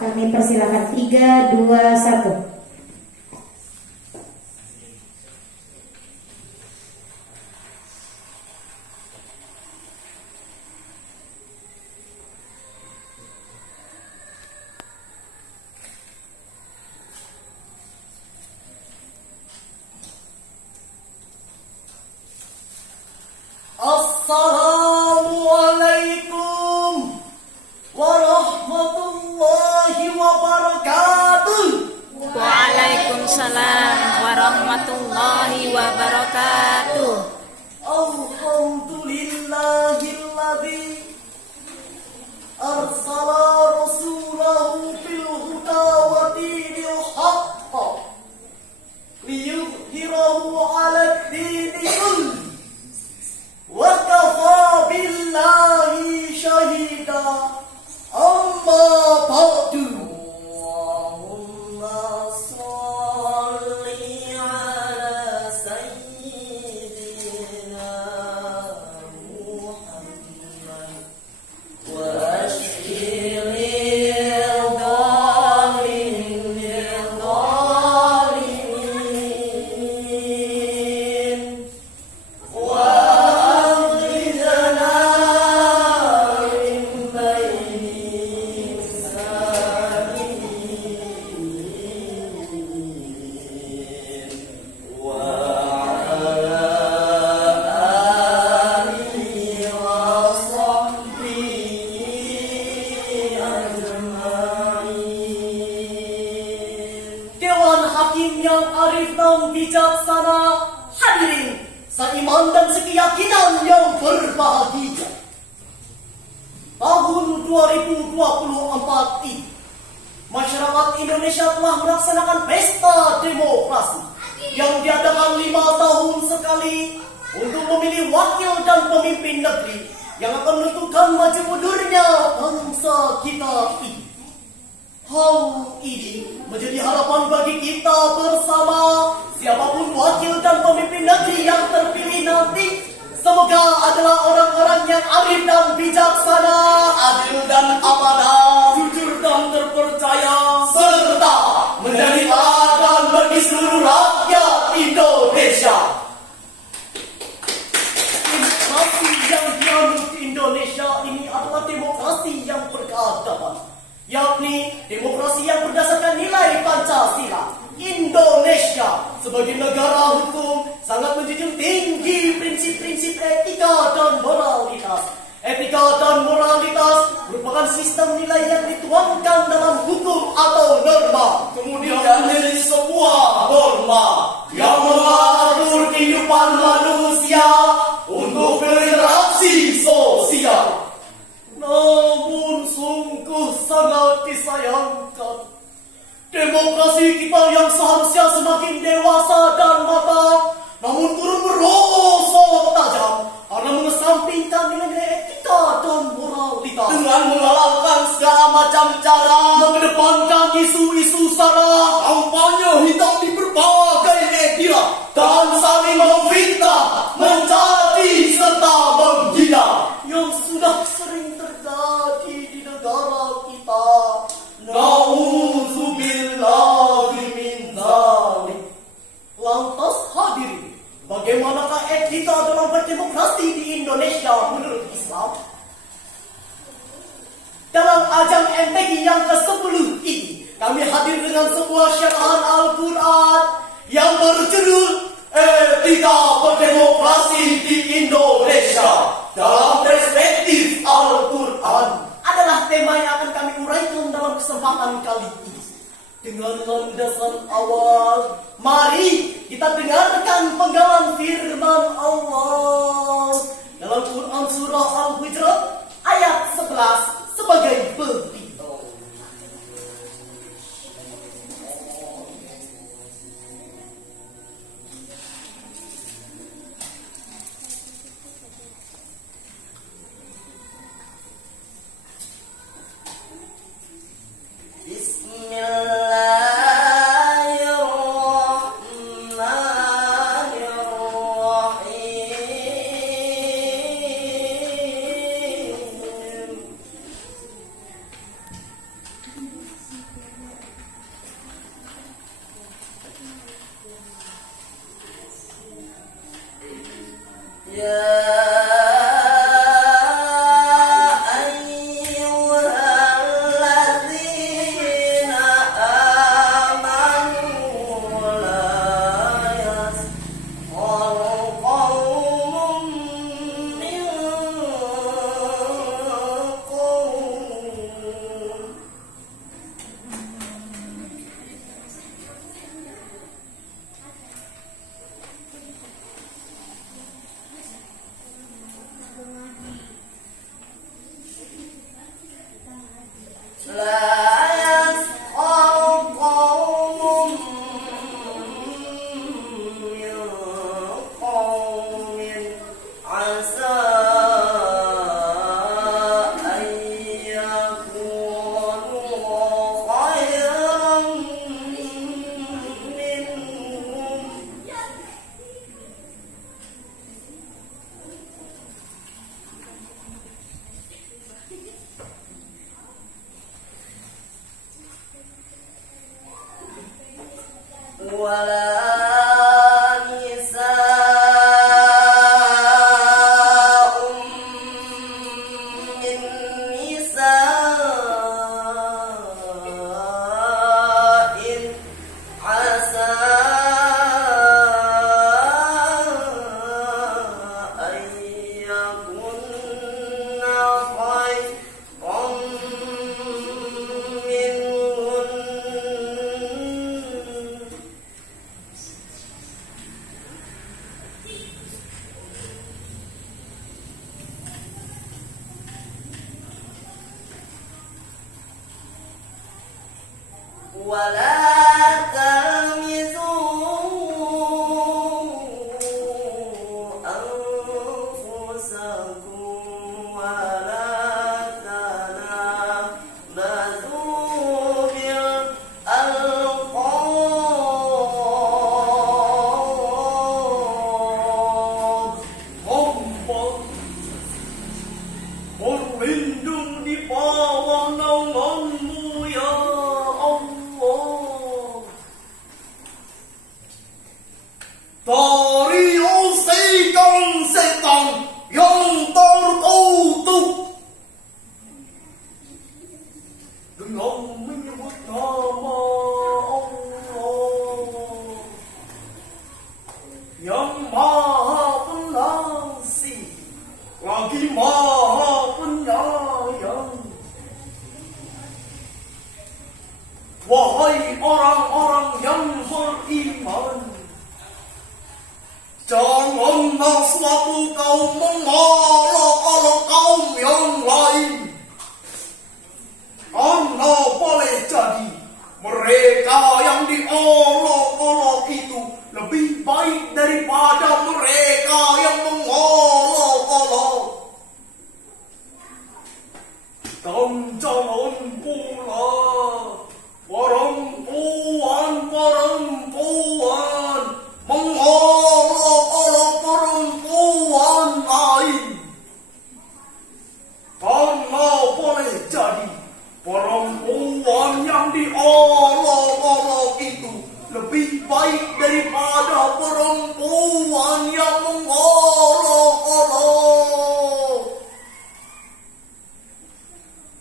Kami persilakan 3, 2, 1. Assalamualaikum warahmatullahi wabarakatuh. Waalaikumsalam warahmatullahi wabarakatuh. Alhamdulillahilladzi arsala rasulahu bil huda wa dinil haqq liyudhhirahu 'alad dini kulli wa kafa billahi syahida. Amma ba'du. Allahumma sholli ala sayyidina Muhammad wa ashkilil dhalimin wa yang arif dan bijaksana, hadirin seiman dan sekeyakinan yang berbahagia. Tahun 2024 ini, masyarakat Indonesia telah melaksanakan pesta demokrasi yang diadakan 5 tahun sekali untuk memilih wakil dan pemimpin negeri yang akan menentukan maju mundurnya bangsa kita ini. Hal ini menjadi harapan bagi kita bersama. Siapapun wakil dan pemimpin negeri yang terpilih nanti, semoga adalah orang-orang yang arif dan bijaksana, adil dan amanah, jujur dan terpercaya, serta menjadi teladan bagi seluruh rakyat Indonesia. Demokrasi yang dianut di Indonesia ini adalah demokrasi yang berkeadaban, yakni demokrasi yang berdasarkan nilai Pancasila. Indonesia sebagai negara hukum sangat menjunjung tinggi prinsip-prinsip etika dan moralitas. Etika dan moralitas merupakan sistem nilai yang dituangkan dalam hukum atau norma, kemudian menjadi sebuah norma yang mengatur kehidupan manusia untuk berinteraksi sosial. Namun sungguh sangat disayangkan, demokrasi kita yang seharusnya semakin dewasa dan matang, namun turut merosot tajam karena mengesampingkan nilai-nilai etika dan moralitas dengan menghalalkan segala macam cara, mengedepankan isu-isu sara, kampanye hitam di berbagai media, dan saling memfitnah, mencaci serta menghina yang sudah sering terjadi di negara kita. Nauzubillahi min dzalik. Lantas hadirin, bagaimanakah etika dalam berdemokrasi di Indonesia menurut Islam? Dalam ajang MTQ yang ke-10 ini, kami hadir dengan sebuah syarahan Al-Quran yang berjudul Etika Berdemokrasi di Indonesia dalam Perspektif Al-Quran adalah tema yang akan kami uraikan dalam kesempatan kali ini. Dengan landasan awal, mari kita dengarkan penggalan firman Allah dalam Quran surah Al-Hujurat ayat 11 sebagai berikut. Berlindung di bawah naungan-Mu ya Allah. Dari setan yang terkutuk dengan menyebut nama Allah yang Maha Pengasih lagi Maha Penyayang. Wahai orang-orang yang beriman, janganlah suatu kaum mengolok-olok kaum yang lain, karena boleh jadi mereka yang diolok-olok itu lebih baik daripada mereka yang mengolok-olok. Dan jangan pula perempuan mengolok-olok perempuan lain, karena boleh jadi perempuan yang diolok-olok itu lebih baik daripada perempuan yang mengolok-olok.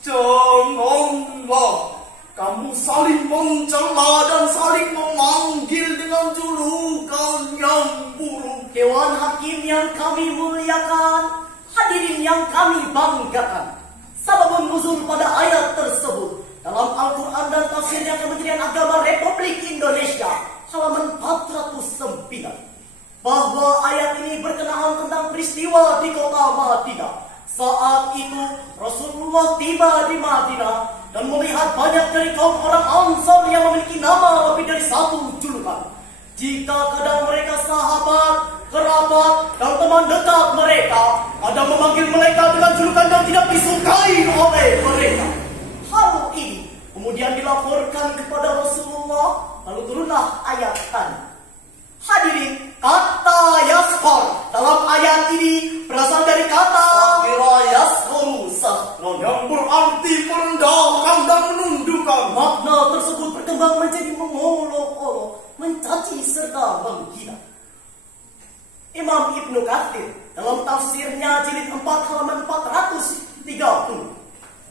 Janganlah kamu saling mencela dan saling memanggil dengan julukan yang buruk. Dewan Hakim yang kami muliakan, hadirin yang kami banggakan, sababun nuzul pada ayat tersebut dalam Al-Quran dan tafsirnya Kementerian Agama Republik Indonesia halaman 409, bahwa ayat ini berkenaan tentang peristiwa di kota Madinah. Saat itu Rasulullah tiba di Madinah dan melihat banyak dari kaum orang Ansar yang memiliki nama lebih dari satu julukan. Jika kadang mereka sahabat, kerabat, dan teman dekat mereka, ada memanggil mereka dengan julukan yang tidak disukai oleh mereka. Hal ini kemudian dilaporkan kepada Rasulullah, lalu turunlah ayat tadi. Hadirin, kata yaskor dalam ayat ini berasal dari kata yaskoru sahron, yang berarti merendahkan dan menundukkan. Makna tersebut berkembang menjadi mengolok-olok, mencaci serta menghina. Imam Ibnu Katsir dalam tafsirnya jilid 4 halaman 430,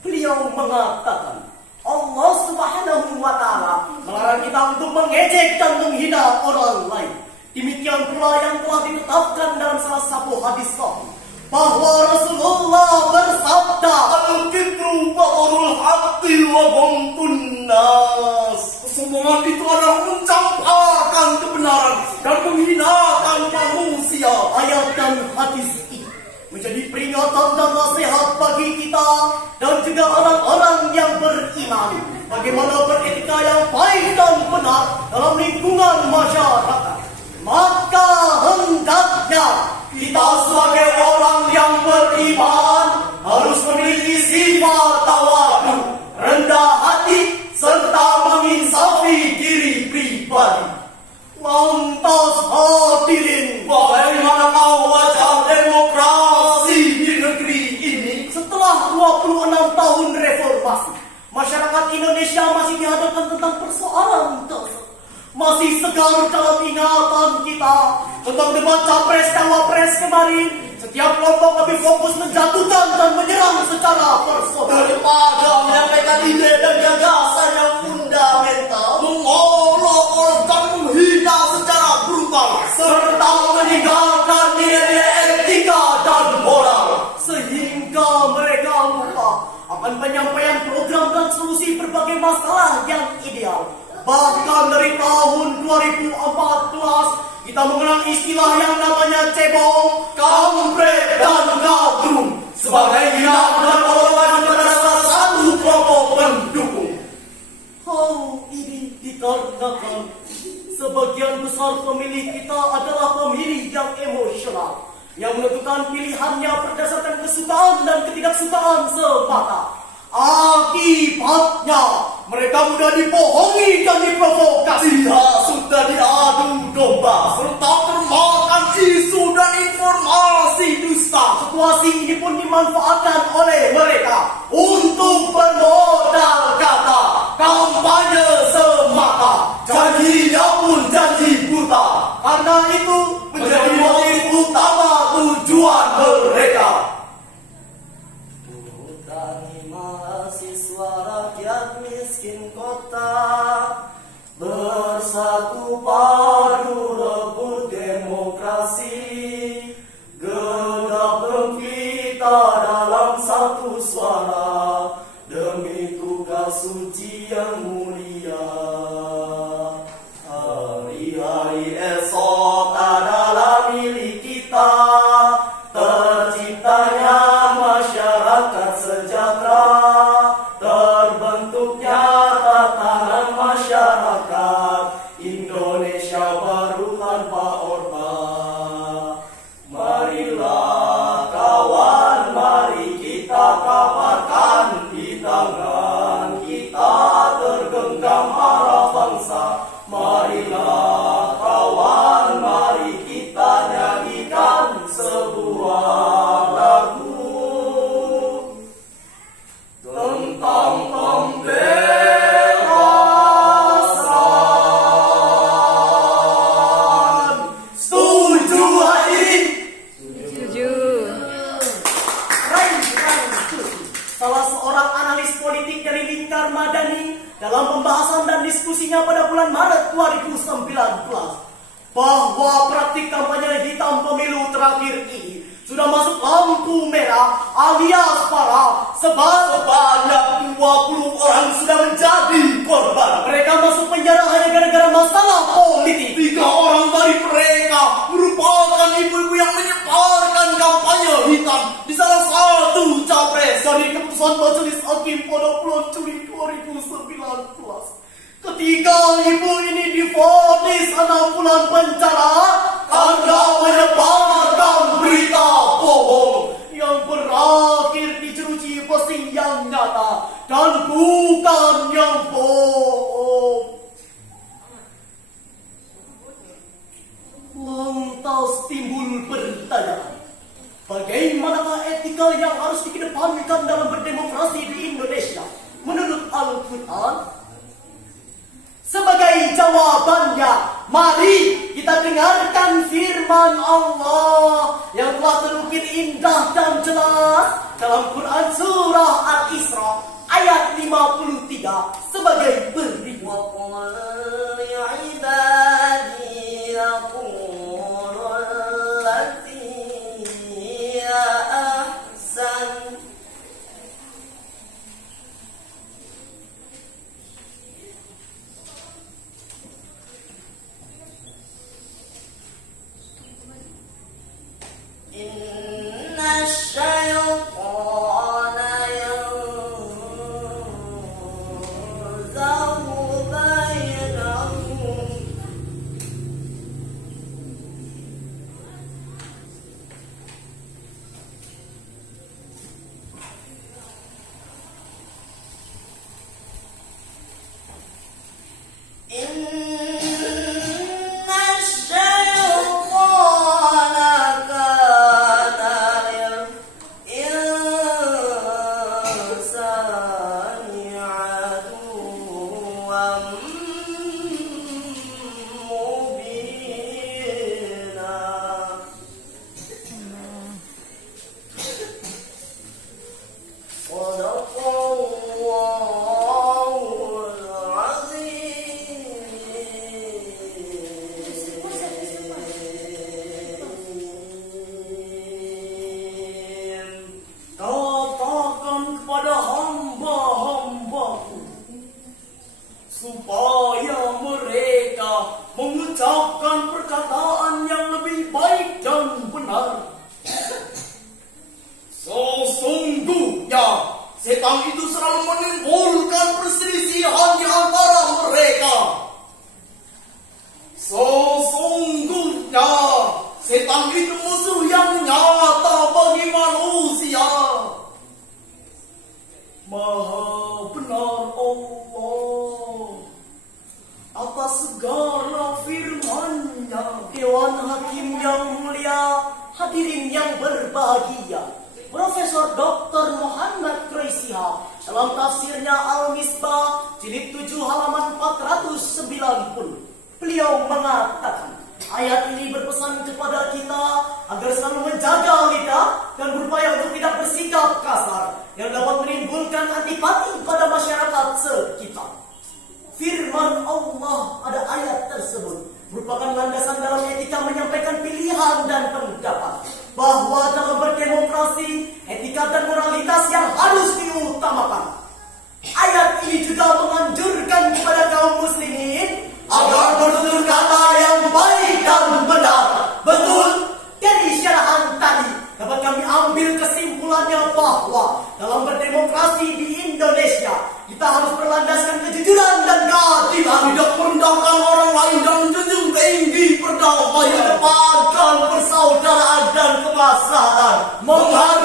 beliau mengatakan, Allah Subhanahu wa Ta'ala melarang kita untuk mengejek dan menghina orang lain. Demikian pula yang telah ditetapkan dalam salah satu hadis sahih bahwa Rasulullah bersabda, Al-Kibru ba'rul haqqi wa ghamtun nas. Kesombongan itu adalah mencampakkan kebenaran dan menghinakan manusia. ayat dan hadis ini menjadi peringatan dan nasihat bagi kita dan juga orang-orang yang beriman, bagaimana beretika yang baik dan benar dalam lingkungan masyarakat. Maka hendaknya kita sebagai orang yang beriman harus memiliki sifat tawadu, rendah hati, serta menginsafi diri pribadi. Lantas hadirin, Bagaimana wajah demokrasi di negeri ini? setelah 26 tahun reformasi, masyarakat Indonesia masih dihadapkan tentang persoalan tersebut. masih segar dalam ingatan kita tentang debat capres cawapres kemarin. Setiap kelompok lebih fokus menjatuhkan dan menyerang secara personal daripada menyampaikan ide dan gagasan yang fundamental, mengolok-olok dan menghina secara brutal, serta meninggalkan nilai-nilai etika dan moral, sehingga mereka lupa akan penyampaian program dan solusi berbagai masalah yang ideal. Bahkan dari tahun 2014 kita mengenal istilah yang namanya cebong, kampret, dan gadrung sebagai hinaan dan olokan kepada salah satu kelompok pendukung. Hal ini dikarenakan sebagian besar pemilih kita adalah pemilih yang emosional, yang menentukan pilihannya berdasarkan kesukaan dan ketidaksukaan semata. Akibatnya mereka mudah dibohongi dan diprovokasi, sudah diadu domba, serta termakan isu dan informasi dusta. Situasi ini pun dimanfaatkan oleh mereka untuk bermodal kata, kampanye semata, janjinya pun janji buta. Karena itu menjadi motif utama tujuan mereka. Mahasiswa rakyat miskin kota bersatu padu rebut demokrasi, gegap kita dalam satu suara demi tugas suci yang mulia. Hari-hari esok adalah milik kita, terciptanya masyarakat sejahtera, terbentuknya tatanan masyarakat Indonesia baru tanpa orba. Marilah kawan, mari kita kabarkan di tangan kita tergenggam arah bangsa. Marilah kawan, mari kita nyanyikan sebuah lagu tentang pembebasan. Setuju hari? Setuju. Salah seorang analis politik dari Lingkar Madani dalam pembahasan dan diskusinya pada bulan Maret 2019 bahwa praktik kampanye hitam pemilu terakhir ini sudah masuk lampu merah alias parah, sebab sebanyak 20 orang sudah menjadi korban. Mereka masuk penjara hanya gara-gara masalah politik. 3 orang dari mereka merupakan ibu-ibu yang menyebarkan kampanye hitam di salah satu capres dari keputusan Majelis Hakim pada bulan Juli 2019. Ketiga ibu ini divonis 6 bulan penjara karena menyebarkan berita bohong yang berakhir dijeruji besi yang nyata dan bukan yang bohong. Lantas timbul pertanyaan, bagaimanakah etika yang harus dikedepankan dalam berdemokrasi di Indonesia menurut Al-Quran? Sebagai jawabannya, mari kita dengarkan firman Allah yang telah terukir indah dan jelas dalam Quran Surah Al-Isra ayat 53 sebagai berikut. supaya mereka mengucapkan perkataan yang lebih baik dan benar. Sesungguhnya setan itu selalu menimbulkan perselisihan di antara mereka. Sesungguhnya setan itu musuh yang nyata bagi manusia. Maha benar Allah atas segala firman-Nya. Dewan Hakim yang mulia, hadirin yang berbahagia, Profesor Dr. Muhammad Quraisy dalam tafsirnya Al-Misbah jilid 7 halaman 490, beliau mengatakan, ayat ini berpesan kepada kita agar selalu menjaga lidah dan berupaya untuk tidak bersikap kasar yang dapat menimbulkan antipati pada masyarakat sekitar. Firman Allah pada ayat tersebut merupakan landasan dalam etika menyampaikan pilihan dan pendapat, bahwa dalam berdemokrasi, etika dan moralitas yang harus diutamakan. Ayat ini juga menganjurkan kepada kaum muslimin agar bertutur kata yang baik dan benar. Betul, dari syarahan tadi dapat kami ambil kesimpulannya bahwa dalam berdemokrasi di Indonesia kita harus berlandaskan kejujuran dan keadilan, Tidak merendahkan orang lain dan menjunjung tinggi perdamaian, mengedepankan persaudaraan dan kemaslahatan, menghargai